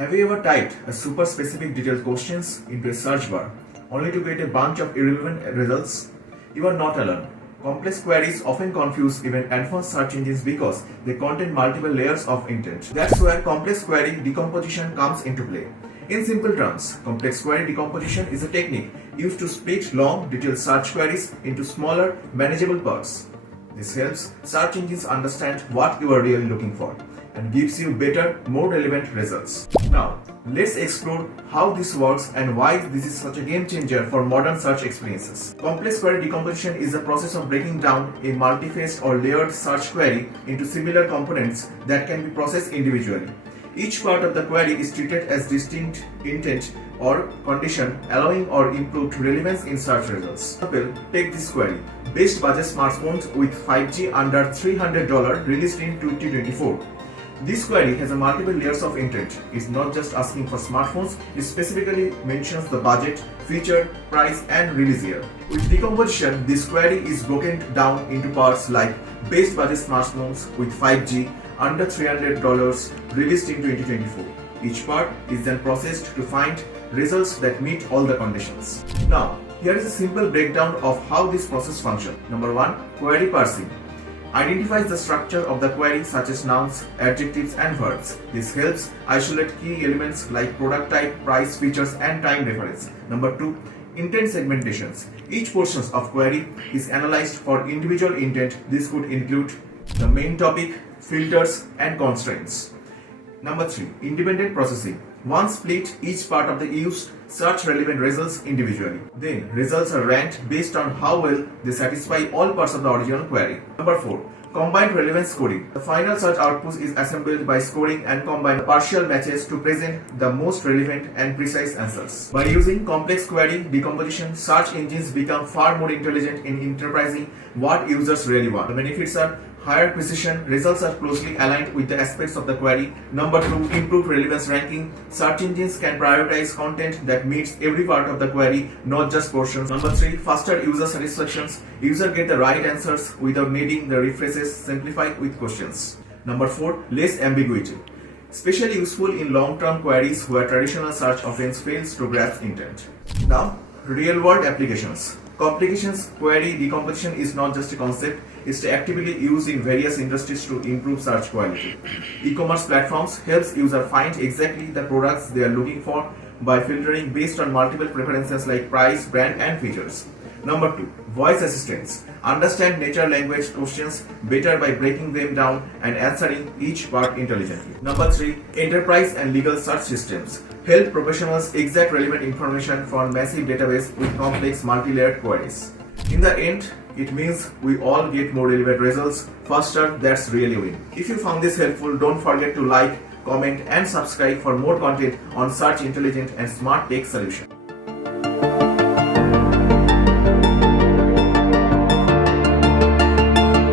Have you ever typed a super specific detailed questions into a search bar only to get a bunch of irrelevant results? You are not alone. Complex queries often confuse even advanced search engines because they contain multiple layers of intent. That's where complex query decomposition comes into play. In simple terms, complex query decomposition is a technique used to split long, detailed search queries into smaller, manageable parts. This helps search engines understand what you are really looking for and gives you better, more relevant results. Now, let's explore how this works and why this is such a game changer for modern search experiences. Complex query decomposition is the process of breaking down a multi-phased or layered search query into similar components that can be processed individually. Each part of the query is treated as distinct intent or condition, allowing or improved relevance in search results. For example, take this query: best budget smartphones with 5G under $300 released in 2024. This query has a multiple layers of intent. It's not just asking for smartphones, it specifically mentions the budget, feature, price, and release year. With decomposition, this query is broken down into parts like best budget smartphones with 5G under $300 released in 2024. Each part is then processed to find results that meet all the conditions. Now, here is a simple breakdown of how this process functions. Number 1. Query parsing identifies the structure of the query such as nouns, adjectives, and verbs. This helps isolate key elements like product type, price, features, and time reference. Number 2. Intent segmentations. Each portion of query is analyzed for individual intent. This could include the main topic, filters, and constraints. Number 3. Independent processing. One split each part of the used search relevant results individually. Then results are ranked based on how well they satisfy all parts of the original query. Number 4. Combined relevance scoring. The final search output is assembled by scoring and combine partial matches to present the most relevant and precise answers. By using complex query decomposition, search engines become far more intelligent in interpreting what users really want. The benefits are higher precision, results are closely aligned with the aspects of the query. Number 2, improved relevance ranking. Search engines can prioritize content that meets every part of the query, not just portions. Number 3, faster user satisfactions. Users get the right answers without needing the refreshes, simplified with questions. Number 4, less ambiguity. Especially useful in long-term queries where traditional search often fails to grasp intent. Now, real-world applications. Complex query decomposition is not just a concept, it's actively used in various industries to improve search quality. E-commerce platforms helps users find exactly the products they are looking for by filtering based on multiple preferences like price, brand, and features. Number 2, voice assistants understand natural language questions better by breaking them down and answering each part intelligently. Number 3, enterprise and legal search systems help professionals extract relevant information from massive database with complex multi-layered queries. In the end, it means we all get more relevant results faster. That's really win. If you found this helpful, don't forget to like, comment, and subscribe for more content on search intelligent and smart tech solutions.